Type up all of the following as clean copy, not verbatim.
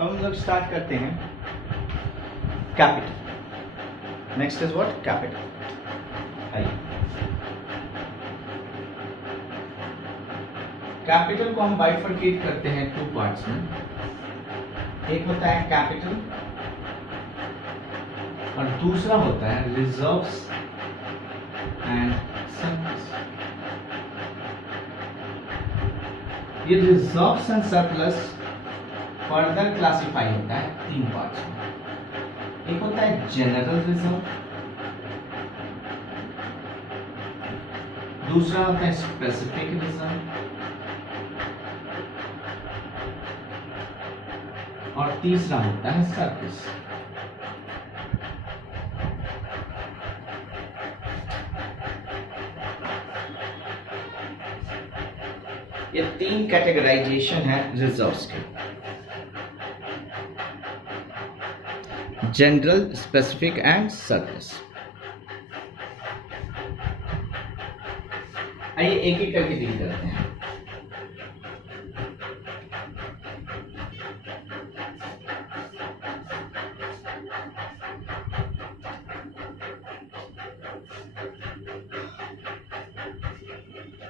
अब हम लोग स्टार्ट करते हैं capital. Next is what? Capital. आइए, कैपिटल को हम बाइफरकेट करते हैं टू पार्ट्स में। एक होता है कैपिटल और दूसरा होता है रिजर्व्स एंड सरप्लस। ये reserves and surplus further classify होता है तीन पार्ट्स में। एक होता है जनरल रिजर्व, दूसरा होता है स्पेसिफिक रिजर्व और तीसरा होता है सरप्लस। ये तीन कैटेगराइजेशन है रिजर्व्स के, जनरल, स्पेसिफिक एंड सरप्लस। आइए एक एक करके डील करते हैं।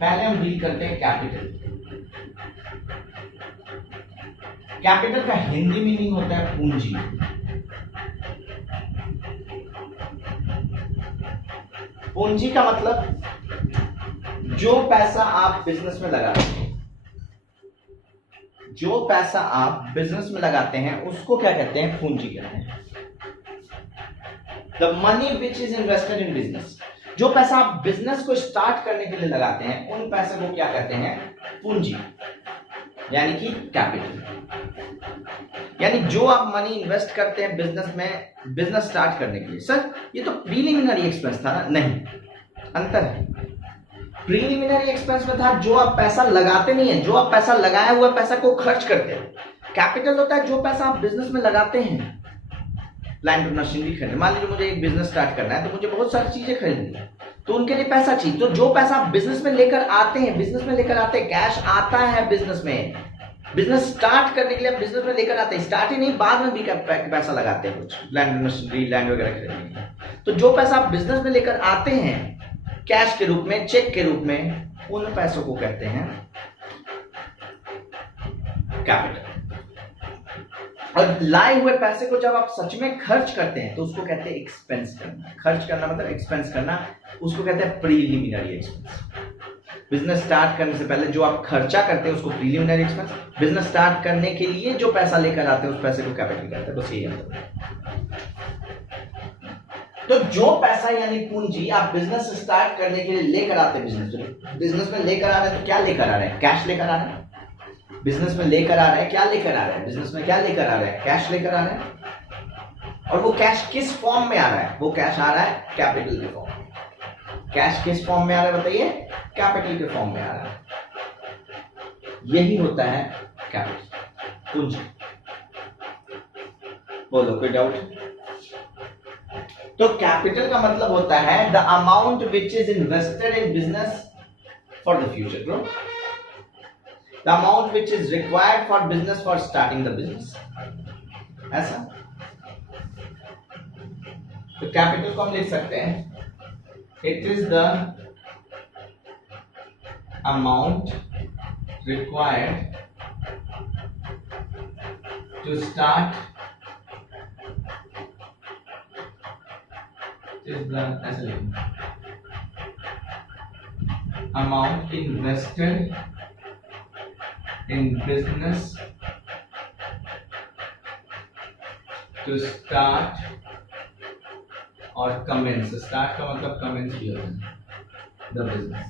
पहले हम डील करते हैं कैपिटल। कैपिटल का हिंदी मीनिंग होता है पूंजी। पूंजी का मतलब जो पैसा आप बिजनेस में लगाते हैं, जो पैसा आप बिजनेस में लगाते हैं उसको क्या कहते हैं? पूंजी कहते हैं। The money which is invested in business, जो पैसा आप बिजनेस को स्टार्ट करने के लिए लगाते हैं उन पैसे को क्या कहते हैं? पूंजी, यानी कि कैपिटल। यानी जो आप मनी इन्वेस्ट करते हैं बिजनेस में, बिजनेस स्टार्ट करने के लिए। सर ये तो प्रीलिमिनरी एक्सपेंस था ना? नहीं, अंतर है। प्रीलिमिनरी एक्सपेंस में था जो आप पैसा लगाते नहीं है, जो आप पैसा लगाया हुआ पैसा को खर्च करते हैं। कैपिटल होता है जो पैसा आप बिजनेस में लगाते हैं। लैंड और मशीनरी खरीदना, मान लीजिए मुझे एक बिजनेस स्टार्ट करना है तो मुझे बहुत सारी चीजें खरीदनी है, तो उनके लिए पैसा चाहिए। तो जो पैसा आप बिजनेस में लेकर आते हैं, बिजनेस में लेकर आते हैं, कैश आता है बिजनेस में, बिजनेस स्टार्ट करने के लिए बिजनेस में लेकर आते हैं। स्टार्ट ही नहीं, बाद में भी पैसा लगाते हैं कुछ लैंड मशीनरी, लैंड वगैरह खरीदने के लिए। तो जो पैसा आप बिजनेस में लेकर आते हैं कैश के रूप में, चेक के रूप में, उन पैसों को कहते हैं कैपिटल। और लाए हुए पैसे को जब आप सच में खर्च करते हैं तो उसको कहते हैं एक्सपेंस करना। खर्च करना मतलब एक्सपेंस करना, उसको कहते हैं प्रीलिमिनरी एक्सपेंस। बिजनेस स्टार्ट करने से पहले जो आप खर्चा करते हैं उसको प्रीलिमिनरी एक्सपेंस, बिजनेस स्टार्ट करने के लिए जो पैसा लेकर आते हैं उस पैसे को कैपिटल कहते हैं। बस यही अंतर है। तो जो पैसा यानी पूंजी आप बिजनेस स्टार्ट करने के लिए लेकर आते हैं, बिजनेस में लेकर आ रहे हैं, तो क्या लेकर आ रहे हैं? कैश लेकर आ रहे हैं। बिजनेस में लेकर आ रहे हैं, क्या लेकर आ रहे हैं? बिजनेस में क्या लेकर आ रहे हैं? कैश लेकर आ रहे हैं। और वो कैश किस फॉर्म में आ रहा है? वो कैश आ रहा है कैपिटल के फॉर्म में। कैश किस फॉर्म में आ रहा है बताइए? कैपिटल के फॉर्म में आ रहा है। यही होता है कैपिटल, पूंजी। बोलो, कोई डाउट? तो कैपिटल का मतलब होता है the amount which is invested in business for the future growth, the amount which is required for business for starting the business. ऐसा तो कैपिटल को हम लिख सकते हैं, it is the amount required to start ऐसा लिखना, amount invested in business to start और कमेंस। स्टार्ट का मतलब कमेंस भी होता है, द बिजनेस।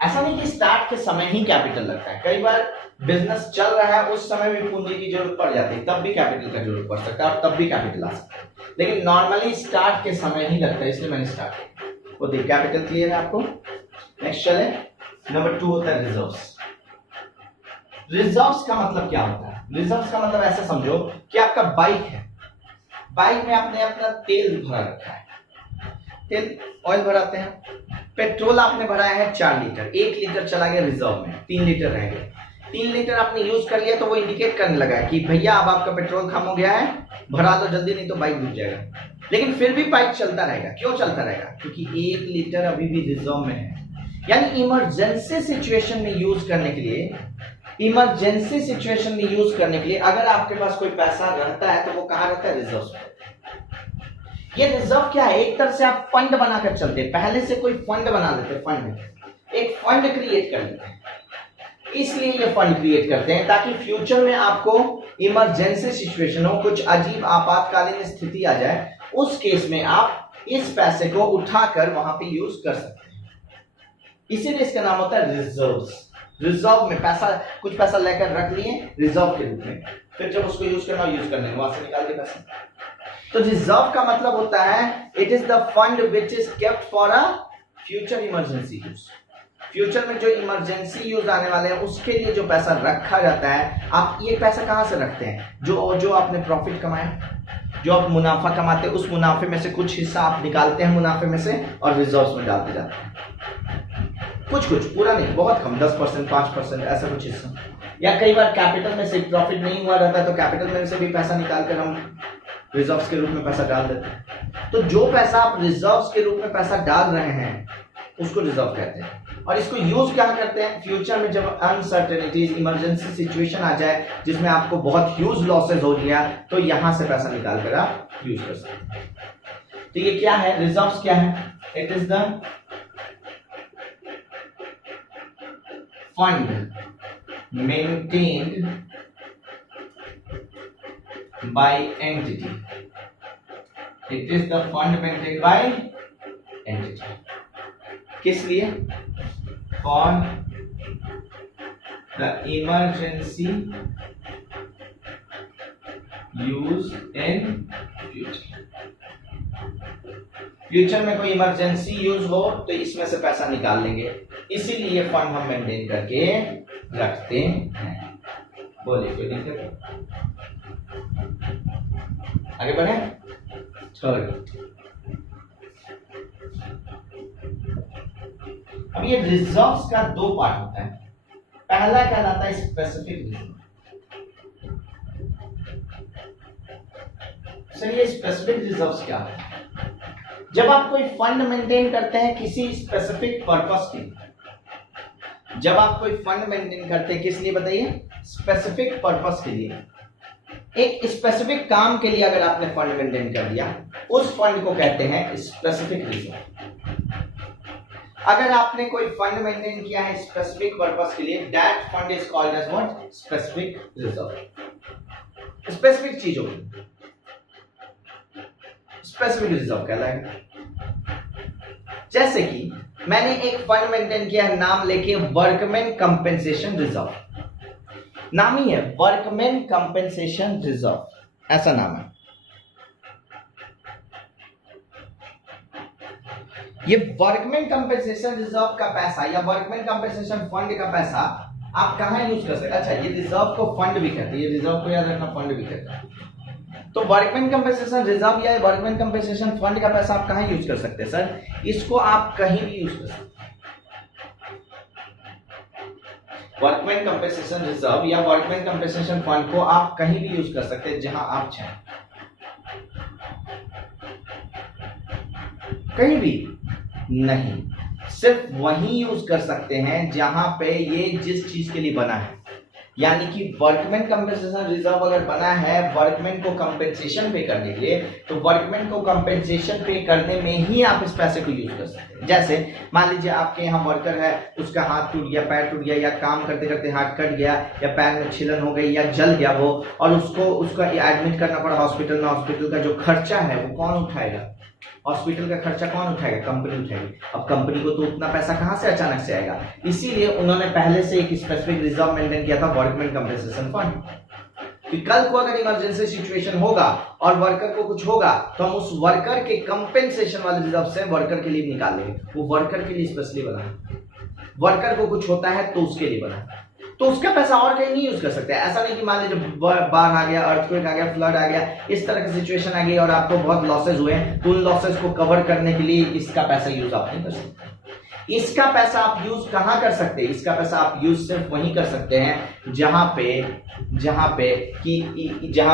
ऐसा नहीं कि स्टार्ट के समय ही कैपिटल लगता है, कई बार बिजनेस चल रहा है उस समय भी पूंजी की जरूरत पड़ जाती है, तब भी कैपिटल का जरूरत पड़ सकता है और तब भी कैपिटल आ सकता है, लेकिन नॉर्मली स्टार्ट के समय ही लगता है, इसलिए मैंने स्टार्ट किया। वो देखिए कैपिटल क्लियर है आपको। नेक्स्ट चले, नंबर 2 होता है रिजर्व्स। रिजर्व्स का मतलब क्या होता है? रिजर्व्स का मतलब ऐसा समझो कि आपका बाइक है, बाइक में आपने अपना तेल भरा रखा है, तेल ऑयल भराते हैं, पेट्रोल आपने भराया है 4 लीटर, 1 लीटर चला गया रिजर्व में, 3 लीटर रह गए। 3 लीटर आपने यूज कर लिया तो वो इंडिकेट करने लगा कि भैया अब आपका पेट्रोल खत्म हो गया है, भरा दो जल्दी नहीं तो बाइक डूब जाएगा। लेकिन फिर भी बाइक चलता रहेगा। क्यों चलता रहेगा? क्योंकि 1 लीटर अभी भी रिजर्व में है। यानी इमरजेंसी सिचुएशन में यूज करने के लिए, इमरजेंसी सिचुएशन में यूज करने के लिए अगर आपके पास कोई पैसा रहता है तो वो कहां रहता है? रिजर्व में। ये रिजर्व क्या है? एक तरह से आप फंड बनाकर चलते हैं, पहले से कोई फंड बना लेते हैं, फंड, एक फंड क्रिएट कर लेते हैं। इसलिए ये फंड क्रिएट करते हैं ताकि फ्यूचर में आपको इमरजेंसी सिचुएशन हो, कुछ अजीब आपातकालीन स्थिति आ जाए, उस केस में आप इस पैसे को उठाकर वहां पे यूज कर सकते हैं। इसीलिए इसका नाम होता है रिजर्व्स। रिजर्व में पैसा, कुछ पैसा लेकर रख लिए रिजर्व के रूप में, फिर जब उसको यूज करना यूज करने, वहां से निकाल के पैसा। तो रिजर्व का मतलब होता है it is the fund which is kept for a future emergency use. Future में जो इमरजेंसी यूज आने वाले हैं उसके लिए जो पैसा रखा जाता है। आप ये पैसा कहां से रखते हैं? जो आपने प्रॉफिट कमाया, जो आप मुनाफा कमाते हैं, उस मुनाफे में से कुछ हिस्सा आप निकालते हैं मुनाफे में से और रिजर्व्स में डालते जाते हैं। कुछ पूरा नहीं, बहुत कम, 10%, 5% ऐसा कुछ हिस्सा। या कई बार कैपिटल में से प्रॉफिट नहीं हुआ रहता है तो कैपिटल में से भी पैसा निकालकर हम रिजर्व्स के रूप में पैसा डाल देते हैं। तो जो पैसा आप रिजर्व्स के रूप में पैसा डाल रहे हैं उसको रिजर्व कहते हैं। और इसको यूज क्या करते हैं? फ्यूचर में जब अनसर्टेनिटीज, इमरजेंसी सिचुएशन आ जाए जिसमें आपको बहुत ह्यूज लॉसेस हो गया तो यहां से पैसा निकाल कर आप यूज कर सकते हैं। तो ये क्या है? रिजर्व्स क्या है? It is the fund maintained by entity. It is the fund maintained by entity. किस लिए? For the emergency use in future. Future में कोई इमरजेंसी यूज हो तो इसमें से पैसा निकाल लेंगे, इसीलिए ये फंड हम मेंटेन करके रखते हैं। बोलिए, कोई दिक्कत? आगे बढ़े। चलो, अब ये रिजर्व्स का 2 पार्ट होता है। पहला कहलाता है स्पेसिफिक रिजर्व। चलिए, स्पेसिफिक रिजर्व्स क्या है? जब आप कोई फंड मेंटेन करते हैं किसी स्पेसिफिक पर्पस के लिए, जब आप कोई फंड मेंटेन करते हैं किस लिए बताइए? स्पेसिफिक पर्पस के लिए, एक स्पेसिफिक काम के लिए अगर आपने फंड मेंटेन कर दिया, उस फंड को कहते हैं स्पेसिफिक रिजर्व। अगर आपने कोई फंड मेंटेन किया है स्पेसिफिक पर्पस के लिए, that fund is called as what? Specific reserve. Specific चीजों की स्पेसिफिक रिजर्व कहलाएगा। जैसे कि मैंने एक फंड मेंटेन किया है, नाम लेके वर्कमैन कंपेंसेशन रिजर्व। नाम ही है वर्कमैन कंपेंसेशन रिजर्व, ऐसा नाम है। ये वर्कमैन कंपेंसेशन रिजर्व का पैसा या वर्कमैन कंपेंसेशन फंड का पैसा आप कहां यूज कर सकते हैं? अच्छा, ये रिजर्व को फंड भी कहते हैं, ये रिजर्व को याद रखना, फंड भी कहते हैं। तो वर्कमैन कंपेंसेशन रिजर्व या वर्कमैन कंपेंसेशन फंड का पैसा आप कहां यूज कर सकते हैं? सर, इसको आप कहीं भी यूज कर सकते हैं। वर्कमैन कंपेंसेशन रिजर्व या वर्कमैन कंपेंसेशन फंड को आप कहीं भी यूज कर सकते हैं जहां आप चाहें, कहीं भी नहीं, सिर्फ वहीं यूज कर सकते हैं जहां पे ये जिस चीज के लिए बना है। यानी कि वर्कमैन कंपेंसेशन रिजर्व अगर बना है वर्कमैन को कंपेंसेशन पे करने के लिए, तो वर्कमैन को कंपेंसेशन पे करने में ही आप इस पैसे को यूज कर सकते हैं। जैसे मान लीजिए आपके यहाँ वर्कर है, उसका हाथ टूट गया, पैर टूट गया, या काम करते करते हाथ कट गया, या पैर में छिलन हो गई, या जल गया वो, और उसका एडमिट करना पड़ा हॉस्पिटल में। हॉस्पिटल का जो खर्चा है वो कौन उठाएगा? हॉस्पिटल का खर्चा कौन उठाएगा? कंपनी उठाएगी। अब कंपनी को तो उतना पैसा कहां से अचानक से आएगा? इसीलिए उन्होंने पहले से एक स्पेसिफिक रिजर्व मेंटेन किया था, वर्कमैन कंपेंसेशन फंड, कि कल को अगर इमरजेंसी सिचुएशन होगा और वर्कर को कुछ होगा तो हम उस वर्कर के कंपेंसेशन वाले रिजर्व से वर्कर के लिए निकाल लेंगे। वो वर्कर के लिए स्पेशली बना है, वर्कर को कुछ होता है तो उसके लिए बना है, तो उसका पैसा और कहीं नहीं यूज कर सकते। ऐसा नहीं कि मान लीजिए बाढ़ आ गया, अर्थक्वेक आ गया, फ्लड आ गया, इस तरह की सिचुएशन आ गई और आपको बहुत लॉसेज हुए, तो उन लॉसेज को कवर करने के लिए इसका पैसा यूज आप नहीं कर सकते। इसका पैसा आप यूज कहां कर सकते हैं? इसका पैसा आप यूज सिर्फ वहीं कर सकते हैं जहां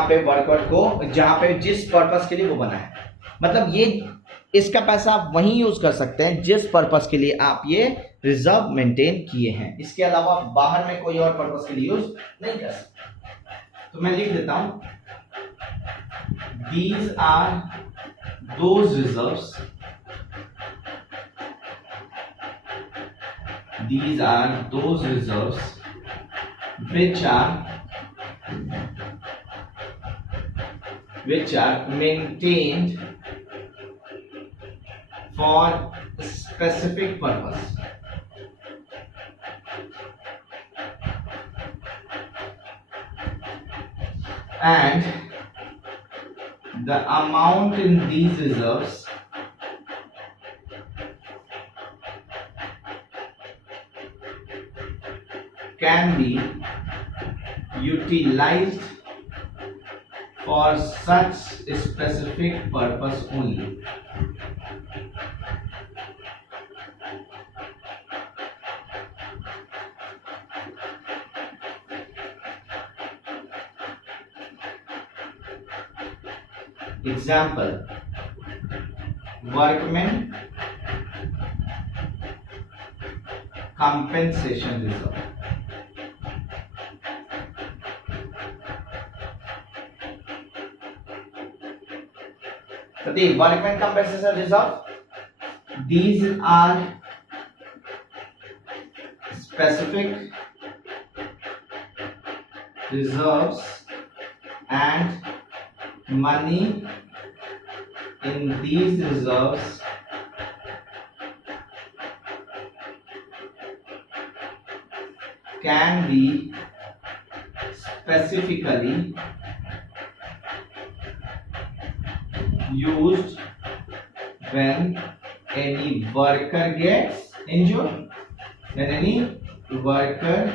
पे वर्कर को, जहां पे जिस पर्पस के लिए वो बना है। मतलब ये इसका पैसा आप वहीं यूज कर सकते हैं जिस पर्पस के लिए आप ये रिजर्व मेंटेन किए हैं। इसके अलावा बाहर में कोई और पर्पस के लिए यूज नहीं कर सकते। तो मैं लिख देता हूं, these are those reserves, these are those reserves which are maintained for specific purpose. And the amount in these reserves can be utilized for such specific purpose only. Example, workmen compensation reserve. So the workmen compensation reserve, these are specific reserves and money in these reserves can be specifically used when any worker gets injured, when any worker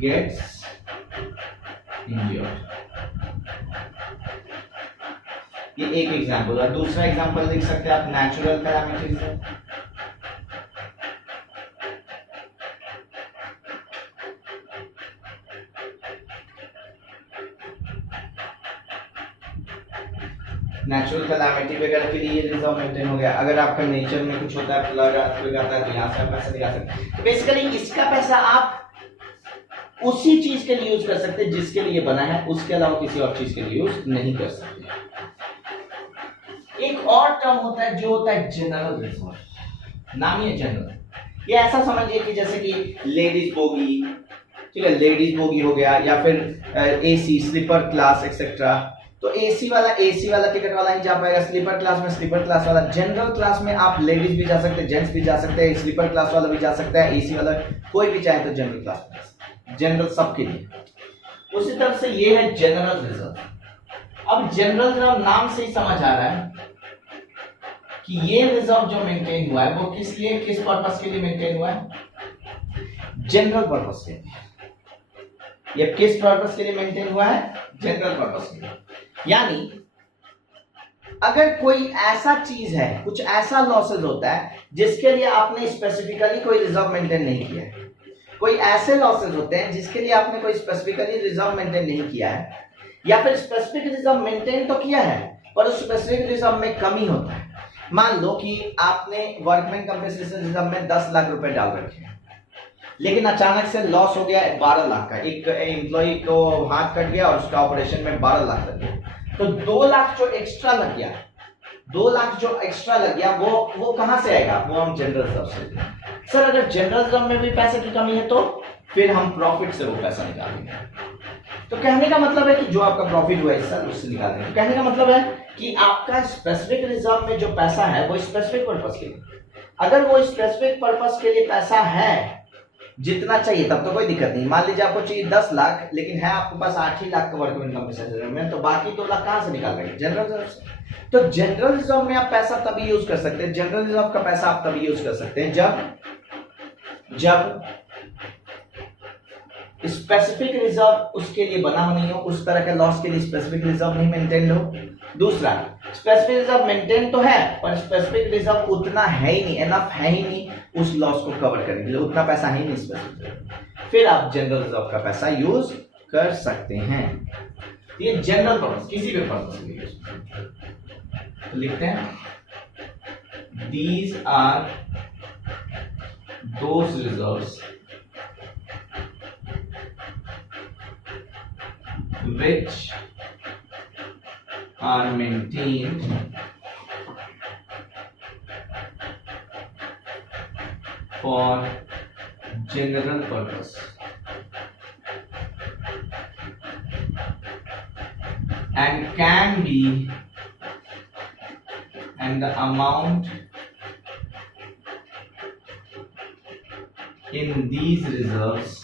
gets injured. ये एक example. और दूसरा example लिख सकते हैं आप natural calamities से। Natural calamity वगैरह के लिए रिजर्व मेंटेन हो गया। अगर आपका नेचर में कुछ होता है, फ्लड अर्थक्वेक आता है, तो यहाँ से आप पैसा निकाल सकते हैं। तो बेसिकली इसका पैसा आप उसी चीज के लिए यूज कर सकते हैं जिसके लिए बना है, उसके अलावा किसी और चीज के लिए यूज नहीं कर सकते। एक और टर्म होता है जो होता है जनरल रिजर्व। नाम ही है जनरल। ये ऐसा समझिए कि जैसे कि लेडीज बोगी, ठीक है, लेडीज बोगी हो गया, या फिर एसी स्लीपर क्लास एक्सेट्रा। तो एसी वाला टिकट वाला ही जा पाएगा, स्लीपर क्लास में स्लीपर क्लास वाला। जनरल क्लास में आप लेडीज भी जा सकते हैं, जेंट्स भी जा सकते हैं, स्लीपर क्लास वाला भी जा सकता है, एसी वाला कोई भी चाहे तो जनरल क्लास में, जनरल सबके लिए। उसी तरह से ये है जनरल रिजर्व। अब जनरल रिजर्व नाम से ही समझ आ रहा है कि ये रिजर्व जो मेंटेन हुआ है वो किस लिए, किस पर्पस के लिए मेंटेन हुआ है? जनरल पर्पस के लिए। ये किस पर्पस के लिए मेंटेन हुआ है? जनरल पर्पस के लिए। यानी अगर कोई ऐसा चीज है, कुछ ऐसा लॉसेज होता है जिसके लिए आपने स्पेसिफिकली कोई रिजर्व मेंटेन नहीं किया है, कोई ऐसे लॉसेज होते हैं जिसके लिए आपने कोई स्पेसिफिकली रिजर्व मेंटेन नहीं किया है, या फिर स्पेसिफिक रिजर्व मेंटेन तो किया है पर उस स्पेसिफिक रिजर्व में कमी होता है। मान लो कि आपने वर्कमैन कंपनसेशन रिजर्व में 10 लाख रुपए डाल रखे हैं, लेकिन अचानक से लॉस हो गया 12 लाख का। एक एम्प्लॉय को हाथ कट गया और उसका ऑपरेशन में 12 लाख लग गया। तो 2 लाख जो एक्स्ट्रा लग गया, 2 लाख जो एक्स्ट्रा लग गया वो कहां से आएगा? वो हम जनरल रिजर्व से लेंगे। सर अगर जनरल रिजर्व में भी पैसे की कमी है तो फिर हम प्रॉफिट से वो पैसा निकालेंगे। तो कहने का मतलब है कि जो आपका प्रॉफिट हुआ है सर उससे निकालेंगे। तो कहने का मतलब है कि आपका स्पेसिफिक रिजर्व में जो पैसा है वो स्पेसिफिक पर्पस के लिए, अगर वो स्पेसिफिक पर्पस के लिए पैसा है जितना चाहिए तब तो कोई दिक्कत नहीं। मान लीजिए आपको चाहिए 10 लाख लेकिन है आपके पास 8 ही लाख का वर्कमैन कंपनसेशन में, तो बाकी 2 लाख कहां से निकाल रहे? जनरल रिजर्व से। तो जनरल रिजर्व में आप पैसा तभी यूज कर सकते हैं, जनरल रिजर्व का पैसा आप तभी यूज कर सकते हैं जब स्पेसिफिक रिजर्व उसके लिए बना नहीं हो, उस तरह के लॉस के लिए स्पेसिफिक रिजर्व नहीं मेंटेन हो। दूसरा, स्पेसिफिक रिजर्व मेंटेन तो है पर स्पेसिफिक रिजर्व उतना है ही नहीं, एनफ है ही नहीं उस लॉस को कवर करने के लिए, उतना पैसा है ही नहीं स्पेसिफिक। फिर आप जनरल रिजर्व का पैसा यूज कर सकते हैं। ये जनरल पर्पस, किसी भी पर्पस के लिए तो लिखते हैं these are those reserves which are maintained for general purpose and can be, and the amount in these reserves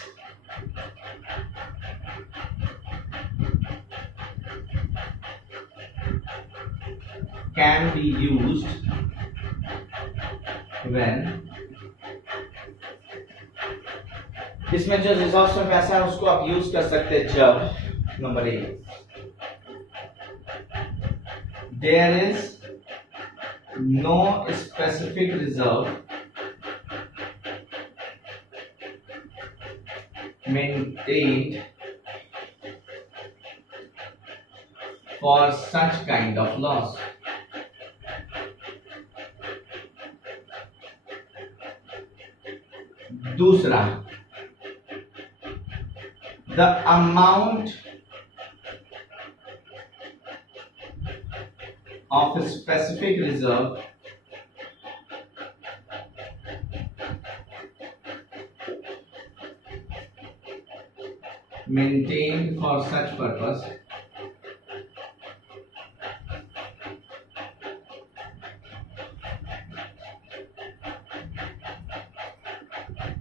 can be used when, इसमें जो रिजर्व्स में पैसा है उसको आप यूज कर सकते हैं जब number 1 there is no specific reserve maintained for such kind of loss. दूसरा, the amount of a specific reserve maintained for such purpose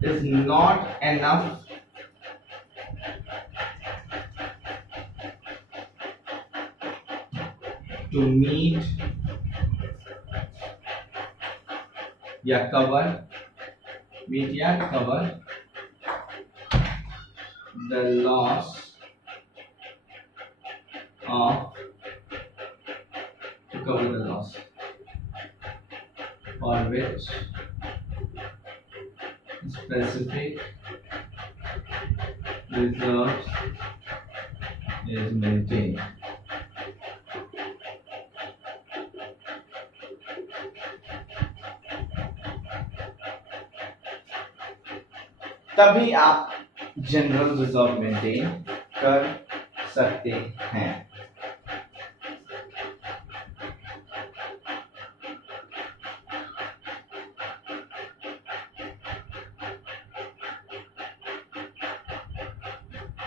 is not enough to meet या cover the loss of for which specific reserves is maintained. तभी आप general reserve maintain कर सकते हैं।